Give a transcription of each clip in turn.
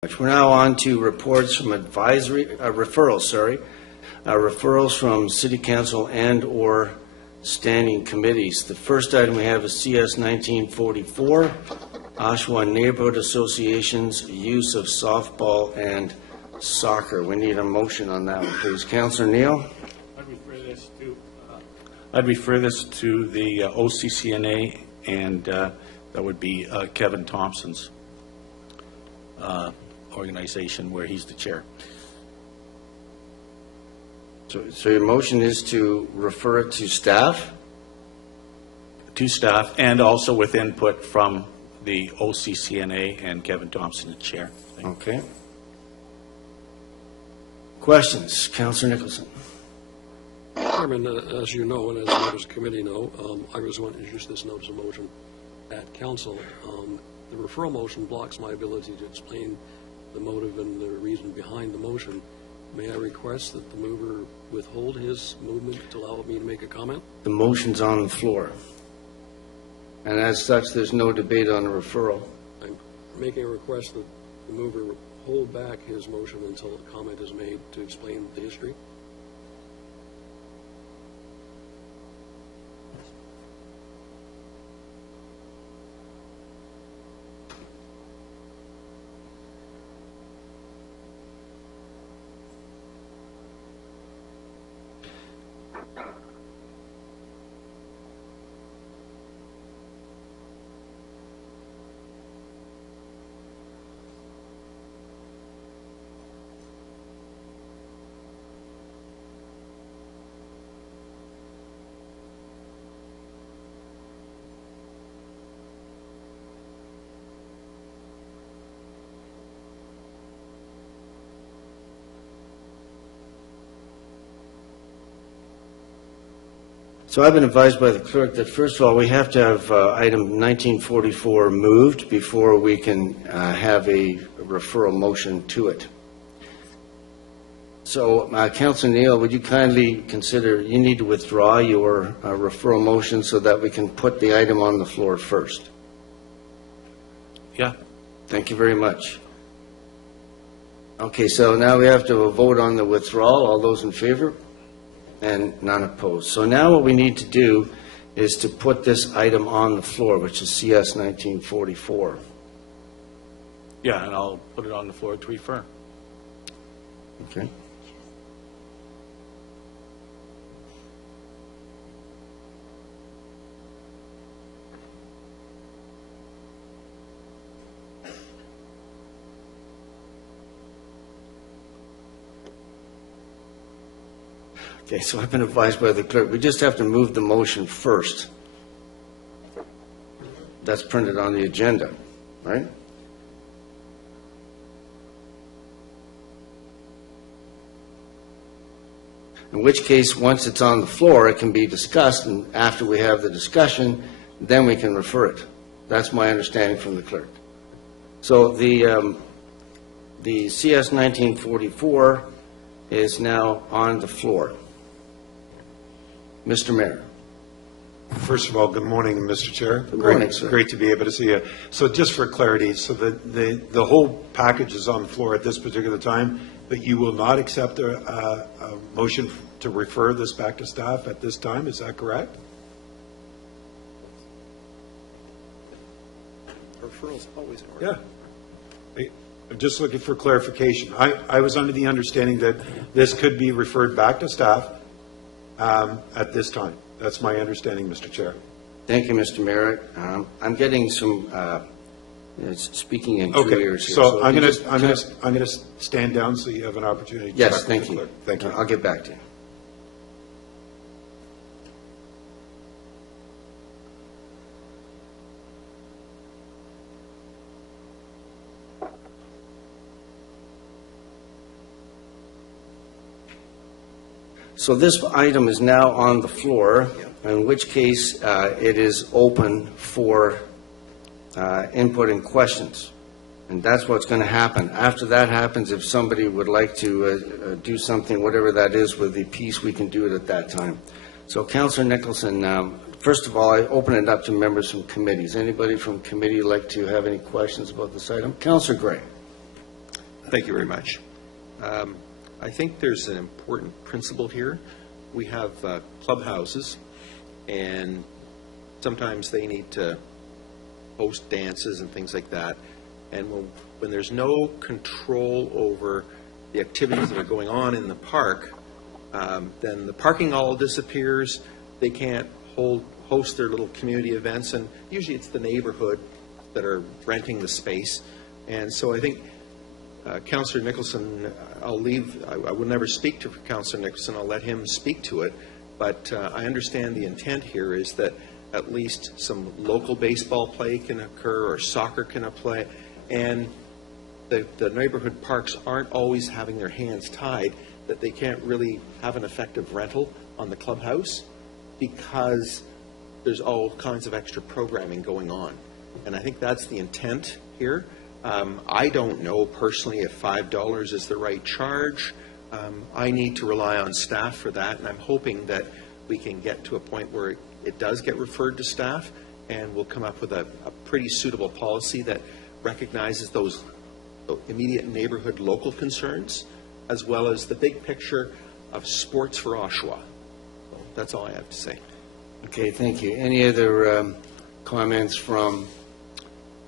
We're now on to reports from referrals from City Council and or standing committees. The first item we have is CS 1944, Oshawa Neighbourhood Association's use of softball and soccer. We need a motion on that one, please. Councillor Neal. I'd refer this to the OCCNA, and that would be Kevin Thompson's organization, where he's the chair. So your motion is to refer it to staff? To staff, and also with input from the OCCNA and Kevin Thompson, the chair. Okay. Questions? Councillor Nicholson. Chairman, as you know, and as members of the committee know, I was going to introduce this notice of motion at council. The referral motion blocks my ability to explain the motive and the reason behind the motion. May I request that the mover withhold his movement to allow me to make a comment? The motion's on the floor, and as such, there's no debate on the referral. I'm making a request that the mover hold back his motion until a comment is made to explain the history. So I've been advised by the clerk that, first of all, we have to have item 1944 moved before we can have a referral motion to it. So, Councillor Neal, would you kindly consider, you need to withdraw your referral motion so that we can put the item on the floor first. Yeah. Thank you very much. Okay, so now we have to vote on the withdrawal. All those in favor? And none opposed. So now what we need to do is to put this item on the floor, which is CS 1944. Yeah, and I'll put it on the floor to refer. Okay. Okay, so I've been advised by the clerk, we just have to move the motion first. That's printed on the agenda, right? In which case, once it's on the floor, it can be discussed, and after we have the discussion, then we can refer it. That's my understanding from the clerk. So the CS 1944 is now on the floor. Mr. Mayor. First of all, good morning, Mr. Chair. Good morning, sir. Great to be able to see you. So just for clarity, so the whole package is on the floor at this particular time, but you will not accept a motion to refer this back to staff at this time, is that correct? Referrals always in order. Yeah. I'm just looking for clarification. I was under the understanding that this could be referred back to staff at this time. That's my understanding, Mr. Chair. Thank you, Mr. Merritt. I'm getting some speaking in two Okay, ears here. so I'm going to stand down so you have an opportunity to Yes, talk to thank the you. clerk. Thank you. I'll get back to you. So this item is now on the floor, in which case it is open for input and questions. And that's what's going to happen. After that happens, if somebody would like to do something, whatever that is with the piece, we can do it at that time. So, Councillor Nicholson, first of all, I open it up to members from committees. Anybody from committee like to have any questions about this item? Councillor Gray. Thank you very much. I think there's an important principle here. We have clubhouses, and sometimes they need to host dances and things like that. And when there's no control over the activities that are going on in the park, then the parking all disappears. They can't host their little community events, and usually it's the neighborhood that are renting the space. And so I think Councillor Nicholson, I will never speak to Councillor Nicholson. I'll let him speak to it. But I understand the intent here is that at least some local baseball play can occur or soccer can play. And the neighborhood parks aren't always having their hands tied, that they can't really have an effective rental on the clubhouse because there's all kinds of extra programming going on. And I think that's the intent here. I don't know personally if $5 is the right charge. I need to rely on staff for that, and I'm hoping that we can get to a point where it does get referred to staff, and we'll come up with a pretty suitable policy that recognizes those immediate neighborhood local concerns, as well as the big picture of sports for Oshawa. So that's all I have to say. Okay, thank you. Any other comments from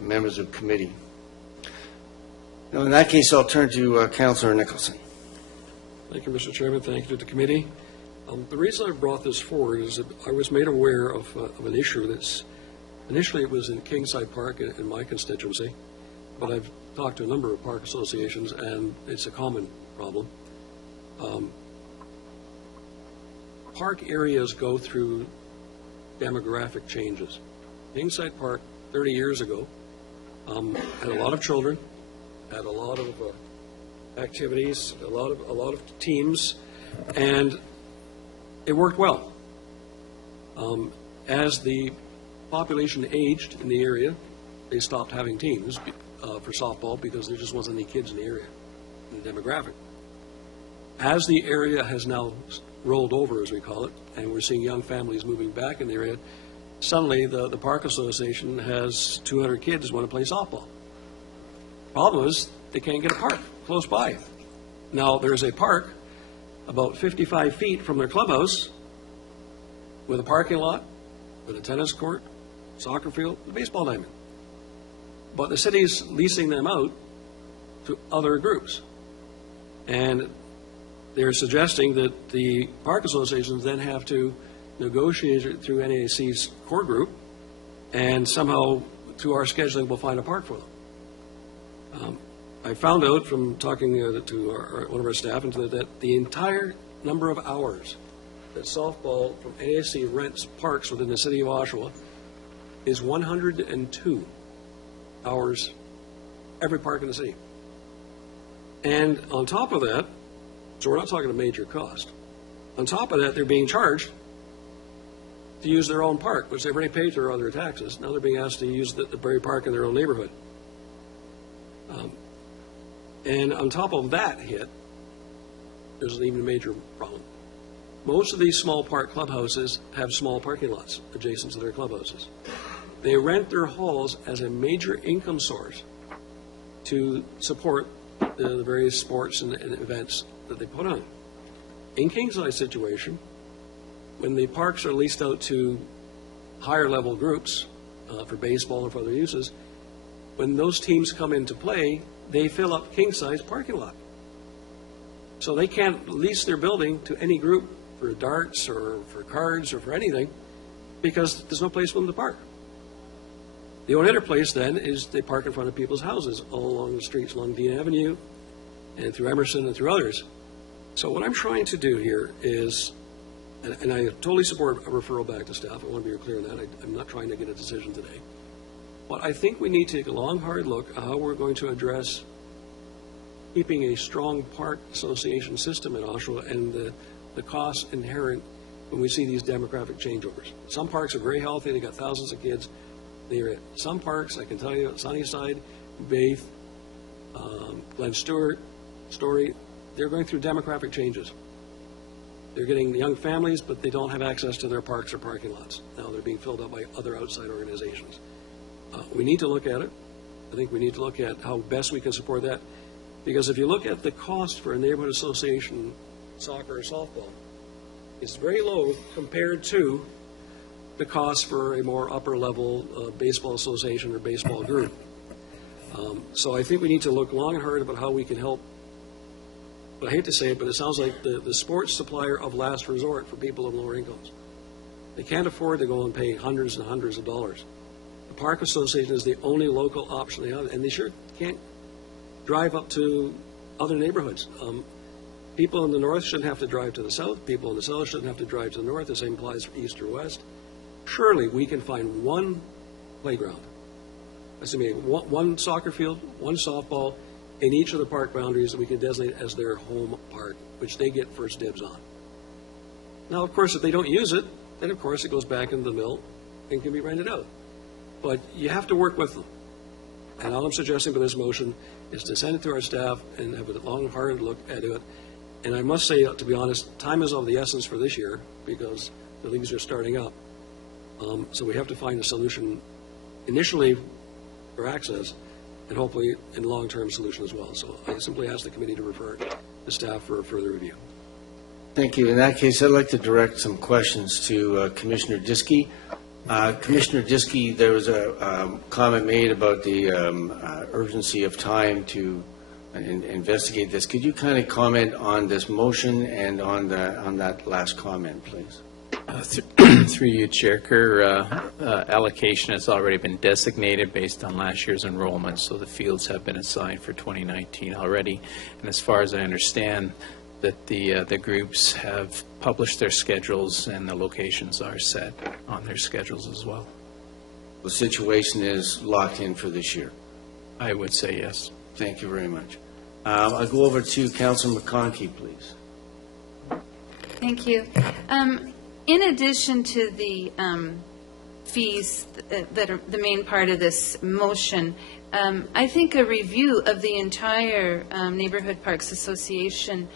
members of committee? No, in that case, I'll turn to Councillor Nicholson. Thank you, Mr. Chairman. Thank you to the committee. The reason I brought this forward is that I was made aware of an issue that's, initially it was in Kingside Park in my constituency, but I've talked to a number of park associations, and it's a common problem. Park areas go through demographic changes. Kingside Park 30 years ago had a lot of children, had a lot of activities, a lot of teams, and it worked well. As the population aged in the area, they stopped having teams for softball because there just wasn't any kids in the area, in the demographic. As the area has now rolled over, as we call it, and we're seeing young families moving back in the area, suddenly the Park Association has 200 kids who want to play softball. Problem is, they can't get a park close by. Now, there's a park about 55 feet from their clubhouse with a parking lot, with a tennis court, soccer field, a baseball diamond. But the city's leasing them out to other groups. And they're suggesting that the park associations then have to negotiate it through N.A.S.C's core group, and somehow through our scheduling we'll find a park for them. I found out from talking to one of our staff that the entire number of hours that softball from N.A.S.C rents parks within the city of Oshawa is 102 hours every park in the city. And on top of that, so we're not talking a major cost. On top of that, they're being charged to use their own park, which they've already paid through other taxes. Now they're being asked to use the very park in their own neighborhood. And on top of that hit, there's an even major problem. Most of these small park clubhouses have small parking lots adjacent to their clubhouses. They rent their halls as a major income source to support the various sports and events that they put on. In Kingside's situation, when the parks are leased out to higher level groups for baseball and for other uses, when those teams come into play, they fill up Kingside's parking lot. So they can't lease their building to any group for darts or for cards or for anything because there's no place for them to park. The only other place then is they park in front of people's houses all along the streets, along Dean Avenue and through Emerson and through others. So what I'm trying to do here is, and I totally support a referral back to staff. I want to be clear on that. I'm not trying to get a decision today. But I think we need to take a long, hard look at how we're going to address keeping a strong park association system in Oshawa and the costs inherent when we see these demographic changeovers. Some parks are very healthy. They got thousands of kids. Some parks, I can tell you, Sunnyside, Bath, Glen Stewart, Story, they're going through demographic changes. They're getting young families, but they don't have access to their parks or parking lots. Now they're being filled up by other outside organizations. We need to look at it. I think we need to look at how best we can support that. Because if you look at the cost for a neighborhood association soccer or softball, it's very low compared to the cost for a more upper-level baseball association or baseball group. So I think we need to look long and hard about how we can help. But I hate to say it, but it sounds like the sports supplier of last resort for people of lower incomes. They can't afford to go and pay hundreds and hundreds of dollars. The Park Association is the only local option they have, and they sure can't drive up to other neighborhoods. People in the north shouldn't have to drive to the south. People in the south shouldn't have to drive to the north. The same applies for east or west. Surely we can find one playground, one soccer field, one softball in each of the park boundaries that we can designate as their home park, which they get first dibs on. Now, of course, if they don't use it, then of course it goes back into the mill and can be rented out. But you have to work with them. And all I'm suggesting with this motion is to send it to our staff and have a long, hard look at it. And I must say, to be honest, time is of the essence for this year because the leagues are starting up. So we have to find a solution initially for access and hopefully in long-term solution as well. So I simply ask the committee to refer the staff for further review. Thank you. In that case, I'd like to direct some questions to Commissioner Diskey. Commissioner Diskey, there was a comment made about the urgency of time to investigate this. Could you kind of comment on this motion and on that last comment, please? Through you, Chair Kerr, allocation has already been designated based on last year's enrollment, so the fields have been assigned for 2019 already. And as far as I understand, that the groups have published their schedules and the locations are set on their schedules as well. The situation is locked in for this year. I would say yes. Thank you very much. I'll go over to Councilor McConkey, please. Thank you. In addition to the fees that are the main part of this motion, I think a review of the entire Neighbourhood Parks Association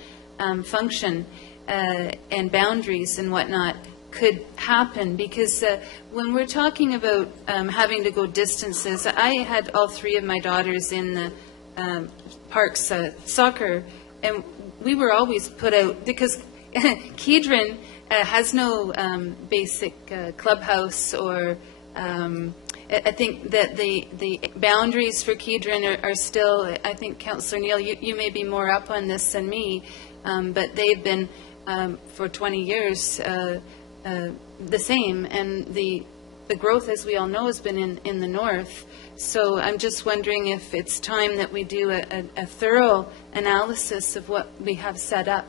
function and boundaries and whatnot could happen, because when we're talking about having to go distances, I had all three of my daughters in the parks soccer, and we were always put out because Kedron has no basic clubhouse, or I think that the boundaries for Kedron are still, I think, Councillor Neal, you may be more up on this than me, but they've been for 20 years the same, and the growth, as we all know, has been in the north. So I'm just wondering if it's time that we do a thorough analysis of what we have set up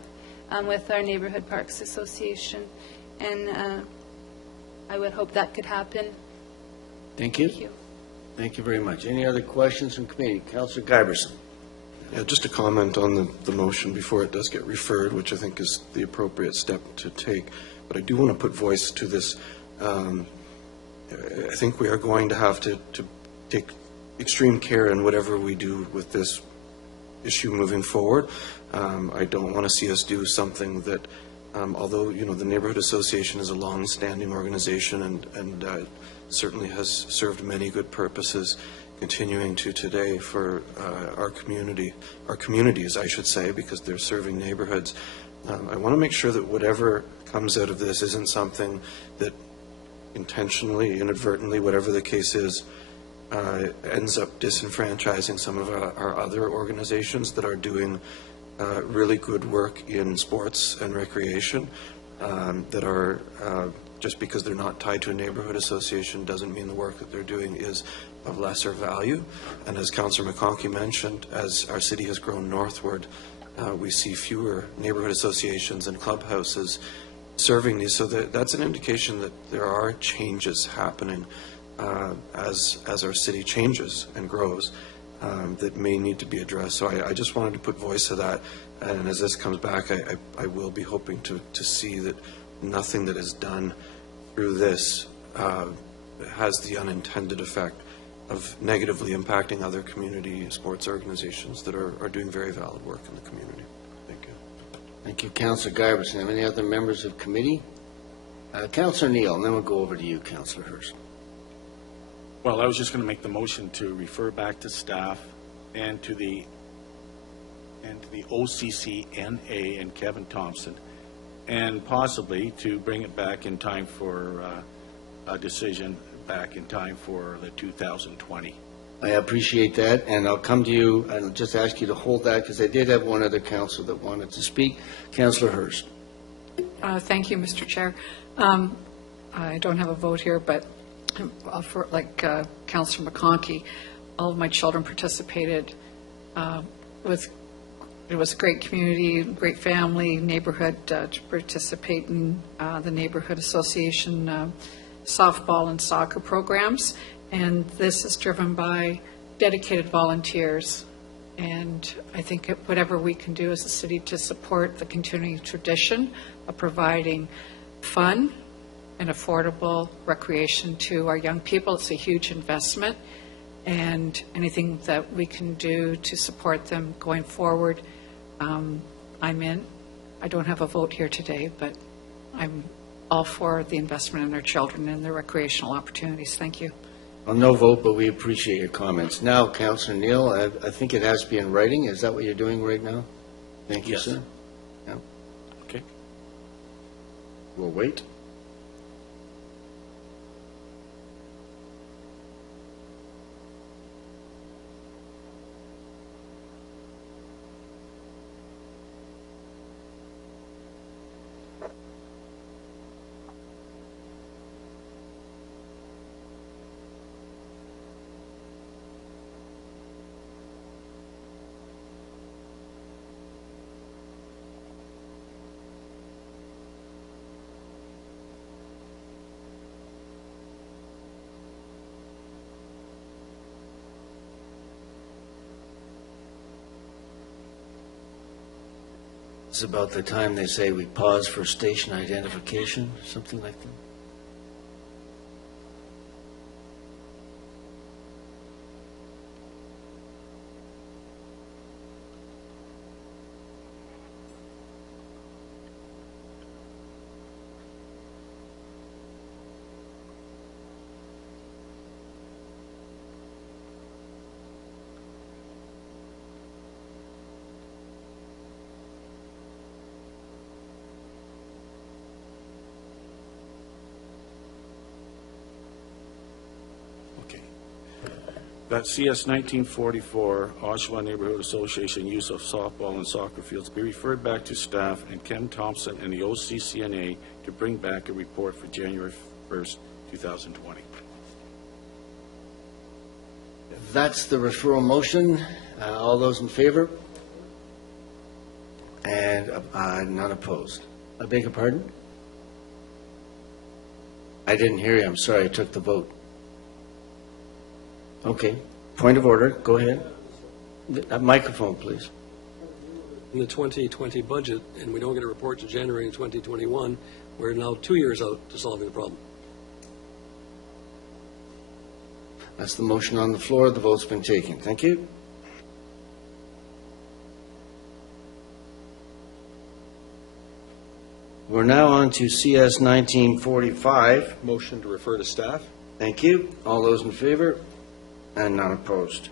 with our Neighbourhood Parks Association, and I would hope that could happen. Thank you. Thank you. Thank you very much. Any other questions from committee? Councillor Giberson. Yeah, just a comment on the motion before it does get referred, which I think is the appropriate step to take. But I do want to put voice to this. I think we are going to have to take extreme care in whatever we do with this issue moving forward. I don't want to see us do something that, although, you know, the Neighbourhood Association is a long-standing organization and certainly has served many good purposes, continuing to today for our communities, I should say, because they're serving neighborhoods. I want to make sure that whatever comes out of this isn't something that intentionally, inadvertently, whatever the case is, ends up disenfranchising some of our other organizations that are doing really good work in sports and recreation, that are just because they're not tied to a neighborhood association doesn't mean the work that they're doing is of lesser value. And as Councillor McConkey mentioned, as our city has grown northward, we see fewer neighborhood associations and clubhouses serving these. So that's an indication that there are changes happening as our city changes and grows that may need to be addressed. So I just wanted to put voice to that. And as this comes back, I will be hoping to see that nothing that is done through this has the unintended effect of negatively impacting other community sports organizations that are doing very valid work in the community. Thank you. Thank you, Councillor Giberson. Any other members of committee? Councillor Neal, and then we'll go over to you, Councillor Hurst. Well, I was just going to make the motion to refer back to staff and to the and to the OCCNA and Kevin Thompson, and possibly to bring it back in time for a decision back in time for the 2020. I appreciate that, and I'll come to you, and I'll just ask you to hold that, because I did have one other councillor that wanted to speak. Councillor Hurst. Thank you, Mr. Chair. I don't have a vote here, but for, like Councillor McConkey, all of my children participated. It was a great community, great family, neighborhood to participate in the Neighbourhood Association softball and soccer programs. And this is driven by dedicated volunteers. And I think whatever we can do as a city to support the continuing tradition of providing fun and affordable recreation to our young people, it's a huge investment. And anything that we can do to support them going forward, I'm in. I don't have a vote here today, but I'm all for the investment in our children and their recreational opportunities. Thank you. Well, no vote, but we appreciate your comments. Now, Councillor Neal, I think it has to be in writing. Is that what you're doing right now? Thank you, Yes. sir. Yeah. Okay. We'll wait. It's about the time they say we pause for station identification, something like that. Okay. That CS 1944 Oshawa Neighbourhood Association use of softball and soccer fields be referred back to staff and Ken Thompson and the OCCNA to bring back a report for January 1st, 2020. That's the referral motion. All those in favor? And none opposed. I beg your pardon? I didn't hear you. I'm sorry. I took the vote. Okay. Point of order. Go ahead. Microphone, please. In the 2020 budget, and we don't get a report to January 2021, we're now 2 years out to solving the problem. That's the motion on the floor. The vote's been taken. Thank you. We're now on to CS 1945. Motion to refer to staff? Thank you. All those in favor? And none opposed.